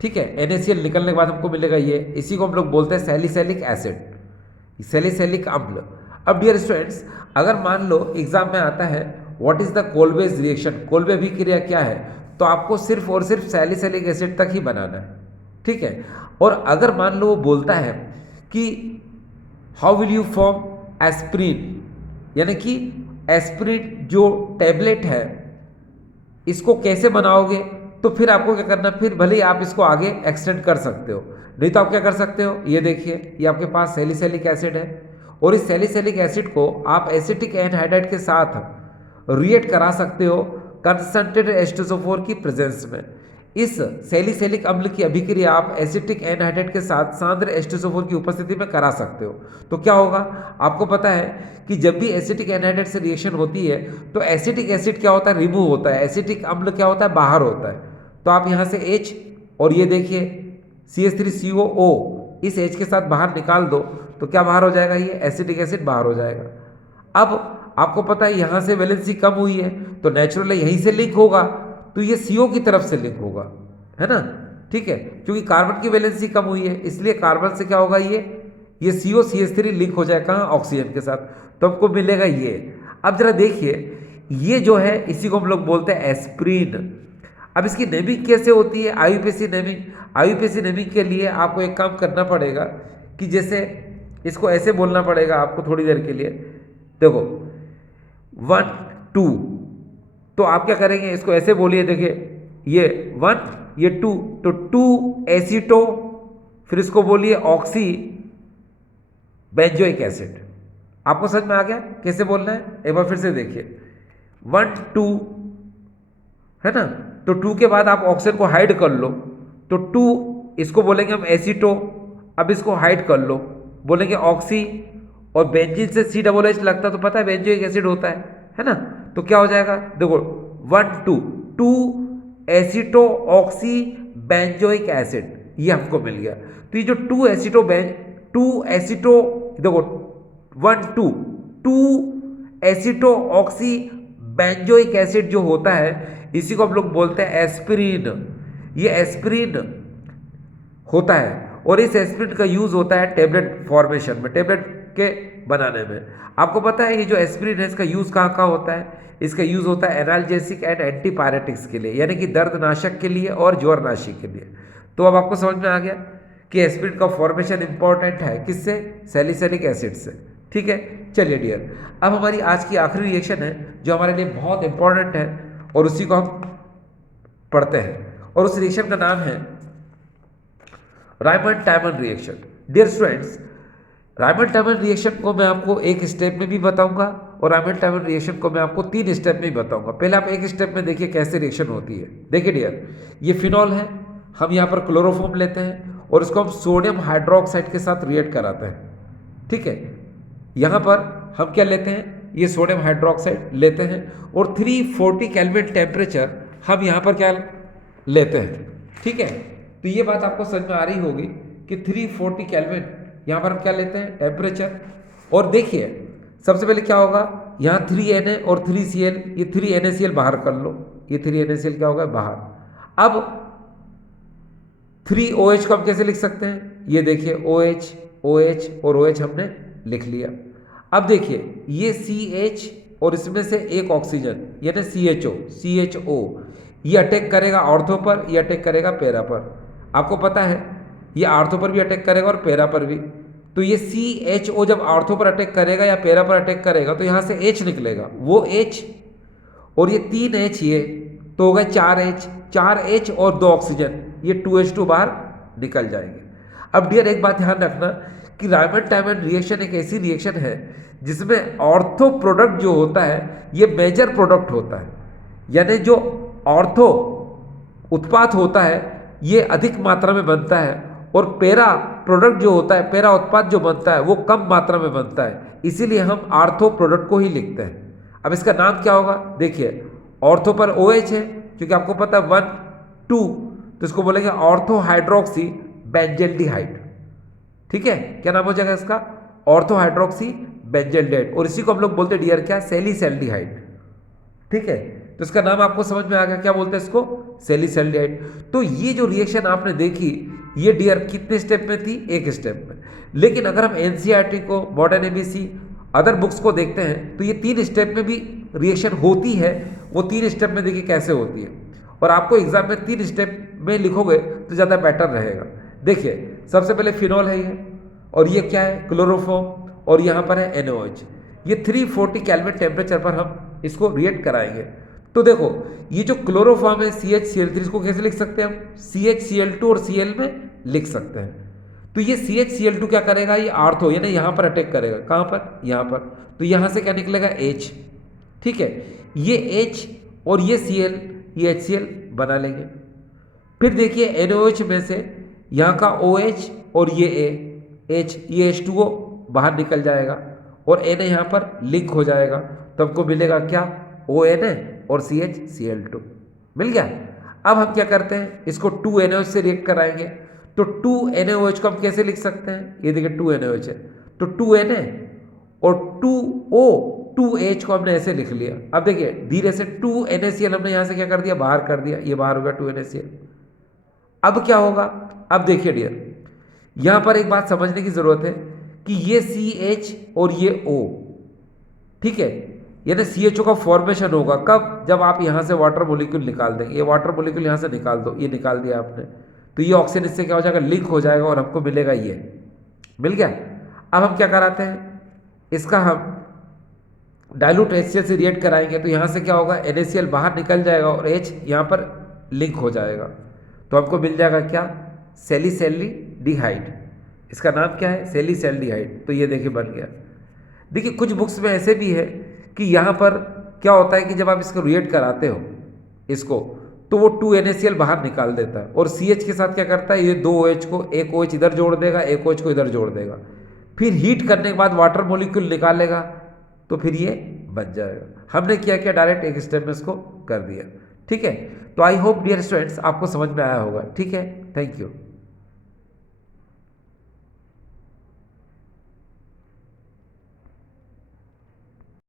ठीक है, NaCl निकलने के बाद हमको मिलेगा ये, इसी को हम लोग बोलते हैं सैलिसैलिक एसिड, सैलिसैलिक अम्ल। अब डियर स्टूडेंट्स, अगर मान लो एग्जाम में आता है what is the Kolbe's reaction, Kolbe अभिक्रिया क्या है, तो आपको सिर्फ और सिर्फ सैलिसैलिक एसिड तक ही बनाना है। ठीक है, और अगर मान लो वो बोलता है कि how will you form aspirin, यानी कि एस्प्रिन जो टैबलेट है इसको कैसे बनाओगे, तो फिर आपको क्या करना, फिर भले ही आप इसको आगे एक्सटेंड कर सकते हो, नहीं तो आप क्या कर सकते हो, ये देखिए ये आपके पास सैलिसैलिक एसिड है, और इस सैलिसैलिक एसिड को आप एसिटिक एनहाइड्राइड के साथ रिएक्ट करा सकते हो कंसंट्रेटेड H2SO4 की प्रेजेंस में। इस सैलिसैलिक अम्ल की अभिक्रिया आप एसिटिक एनहाइड्राइड के साथ सांद्र H2SO4 की उपस्थिति में करा सकते हो। तो क्या होगा, आपको पता है कि जब भी एसिटिक एनहाइड्राइड से रिएक्शन होती है तो एसिटिक एसिड क्या होता है, रिमूव होता है, एसिटिक अम्ल क्या होता है, बाहर होता है। तो आप यहाँ से H और ये देखिए CH3COO इस H के साथ बाहर निकाल दो, तो क्या बाहर हो जाएगा, ये एसिटिक एसिड बाहर हो जाएगा। अब आपको पता है यहाँ से वैलेंसी कम हुई है तो नेचुरल यहीं से लिंक होगा, तो ये CO की तरफ से लिंक होगा, है ना। ठीक है, क्योंकि कार्बन की वैलेंसी कम हुई है इसलिए कार्बन से क्या होगा, ये CO CH3 लिंक हो जाए कहाँ, ऑक्सीजन के साथ, तो हमको मिलेगा ये। अब जरा देखिए ये जो है इसी को हम लोग बोलते हैं एस्प्रिन। अब इसकी नेमिंग कैसे होती है, IUPAC नेमिंग। IUPAC नेमिंग के लिए आपको एक काम करना पड़ेगा कि जैसे इसको ऐसे बोलना पड़ेगा आपको थोड़ी देर के लिए, देखो 1 2, तो आप क्या करेंगे, इसको ऐसे बोलिए, देखिए ये 1 ये 2, तो 2 एसीटो, फिर इसको बोलिए ऑक्सी बेंजोइक एसिड। आपको समझ में आ गया कैसे बोलना है, एक बार फिर से देखिए 1 2 है ना, तो 2 के बाद आप ऑक्सीजन को हाइड कर लो, तो 2 इसको बोलेंगे हम एसीटो, अब इसको हाइड कर लो, बोलेंगे ऑक्सी, और बेंजीन से COOH लगता तो पता है बेंजोइक एसिड होता है ना, तो क्या हो जाएगा, देखो 1 2 2 एसीटो ऑक्सी बेंजोइक एसिड, ये हमको मिल गया। तो ये जो 2 एसीटो देखो 1 2 2 एसीटो ऑक्सी बेंजोइक एसिड जो होता है इसी को हम लोग बोलते हैं एस्पिरिन। ये एस्पिरिन होता है और इस एस्पिरिन का यूज होता है टेबलेट फॉर्मेशन में, टेबलेट के बनाने में। आपको पता है ये जो एस्पिरिन है इसका यूज कहाँ कहाँ होता है, इसका यूज होता है एनाल्जेसिक एंड एंटीपायरेटिक्स के लिए, यानी कि दर्दनाशक के लिए और ज्वरनाशी के लिए। तो अब आपको समझ में आ गया कि एस्पिरिन का फॉर्मेशन इंपॉर्टेंट है किससे, सैलिसैलिक एसिड से। ठीक है, चलिए डियर, अब हमारी आज की आखिरी रिएक्शन है जो हमारे लिए बहुत इंपॉर्टेंट है और उसी को हम पढ़ते हैं, और उस रिएक्शन का नाम है रायमंड-टैमन रिएक्शन। डियर स्टूडेंट्स, रायमंड-टैमन रिएक्शन को मैं आपको एक स्टेप में भी बताऊंगा और रायमंड-टैमन रिएक्शन को मैं आपको 3 स्टेप में भी बताऊंगा। पहले आप एक स्टेप में देखिए कैसे रिएक्शन होती है। देखिए डियर, ये फिनॉल है, हम यहाँ पर क्लोरोफॉर्म लेते हैं और इसको हम सोडियम हाइड्रोक्साइड के साथ रिएक्ट कराते हैं। ठीक है, यहाँ पर हम क्या लेते हैं, ये सोडियम हाइड्रोक्साइड लेते हैं और 340 केल्विन टेम्परेचर हम यहाँ पर क्या लेते हैं। ठीक है, तो ये बात आपको समझ में आ रही होगी कि 340 केल्विन यहाँ पर हम क्या लेते हैं, टेम्परेचर। और देखिए सबसे पहले क्या होगा, यहाँ 3Na और 3Cl, ये 3NaCl बाहर कर लो, ये 3NaCl क्या होगा, बाहर। अब 3OH को हम कैसे लिख सकते हैं, ये देखिए OH OH और OH हमने लिख लिया। अब देखिए ये CH और इसमें से एक ऑक्सीजन यानी CHO, ये अटैक करेगा ऑर्थो पर, ये अटैक करेगा पैरा पर। आपको पता है ये ऑर्थो पर भी अटैक करेगा और पैरा पर भी। तो ये CHO जब ऑर्थो पर अटैक करेगा या पैरा पर अटैक करेगा तो यहाँ से H निकलेगा, वो H और ये 3H, ये तो हो गए 4H और 2 ऑक्सीजन, ये 2H2 बाहर निकल जाएंगे। अब डियर एक बात ध्यान रखना कि रायमंड-टैमन रिएक्शन एक ऐसी रिएक्शन है जिसमें ऑर्थो प्रोडक्ट जो होता है ये मेजर प्रोडक्ट होता है, यानी जो ऑर्थो उत्पाद होता है ये अधिक मात्रा में बनता है, और पैरा प्रोडक्ट जो होता है, पैरा उत्पाद जो बनता है वो कम मात्रा में बनता है, इसीलिए हम आर्थो प्रोडक्ट को ही लिखते हैं। अब इसका नाम क्या होगा, देखिए ऑर्थो पर OH है क्योंकि आपको पता है 1 2, तो इसको बोलेंगे ऑर्थो हाइड्रोक्सी बेंजल्डिहाइड। ठीक है, क्या नाम हो जाएगा इसका, ऑर्थो हाइड्रोक्सी बेंजल्डिहाइड, और इसी को हम लोग बोलते हैं डियर क्या, सेलिसैल्डिहाइड। ठीक है, तो इसका नाम आपको समझ में आ गया, क्या बोलते हैं इसको, सेलिसैल्डिहाइड। तो ये जो रिएक्शन आपने देखी ये डियर कितने स्टेप में थी, एक स्टेप में। लेकिन अगर हम एनसीईआरटी को, मॉडर्न एबीसी, अदर बुक्स को देखते हैं तो ये 3 स्टेप में भी रिएक्शन होती है। वो 3 स्टेप में देखिए कैसे होती है, और आपको एग्जाम में 3 स्टेप में लिखोगे तो ज़्यादा बेटर रहेगा। देखिए सबसे पहले फिनॉल है ये, और ये क्या है, क्लोरोफॉर्म, और यहाँ पर है NaOH। ये 340 केल्विन टेम्परेचर पर हम इसको रिएक्ट कराएंगे। तो देखो ये जो क्लोरोफॉर्म है CHCl3, इसको कैसे लिख सकते हैं हम, CHCl2 और Cl में लिख सकते हैं। तो ये CHCl2 क्या करेगा, ये आर्थो यानी यहाँ पर अटैक करेगा, कहाँ पर, यहाँ पर, तो यहाँ से क्या निकलेगा H। ठीक है, ये H और ये Cl, ये HCl बना लेंगे। फिर देखिए NaOH में से यहाँ का OH और ये H, ये H2O बाहर निकल जाएगा, और Na यहाँ पर लिंक हो जाएगा, तो हमको मिलेगा क्या, ONA और CHCl2 मिल गया। अब हम क्या करते हैं, इसको 2NaOH से रिएक्ट कराएंगे। तो 2NaOH को हम कैसे लिख सकते हैं, ये देखिए 2NaOH है, तो 2Na और 2O 2H को हमने ऐसे लिख लिया। अब देखिए धीरे से 2NaCl हमने यहाँ से क्या कर दिया, बाहर कर दिया, ये बाहर हो गया 2NaCl। अब क्या होगा, अब देखिए डियर यहाँ पर एक बात समझने की जरूरत है कि ये CH और ये O, ठीक है, यानी CHO का फॉर्मेशन होगा कब, जब आप यहाँ से वाटर मोलिक्यूल निकाल देंगे। ये वाटर मोलिक्यूल यहाँ से निकाल दो, ये निकाल दिया आपने, तो ये ऑक्सीजन इससे क्या हो जाएगा, लिंक हो जाएगा, और हमको मिलेगा ये, मिल गया। अब हम क्या कराते हैं, इसका हम डाइल्यूट HCl से रिएक्ट कराएंगे, तो यहाँ से क्या होगा, NaCl बाहर निकल जाएगा और H यहाँ पर लिंक हो जाएगा, तो हमको मिल जाएगा क्या, सेलिसैल्डिहाइड। इसका नाम क्या है, सेलिसैल्डिहाइड। तो ये देखिए बन गया। देखिए कुछ बुक्स में ऐसे भी है कि यहाँ पर क्या होता है कि जब आप इसको रिएक्ट कराते हो इसको, तो वो 2NaCl बाहर निकाल देता है, और CH के साथ क्या करता है, ये 2OH को, एक OH इधर जोड़ देगा, एक OH को इधर जोड़ देगा, फिर हीट करने के बाद वाटर मोलिक्यूल निकालेगा, तो फिर ये बन जाएगा। हमने क्या किया, डायरेक्ट एक स्टेप में इसको कर दिया। ठीक है, तो आई होप डियर स्टूडेंट्स आपको समझ में आया होगा। ठीक है, थैंक यू।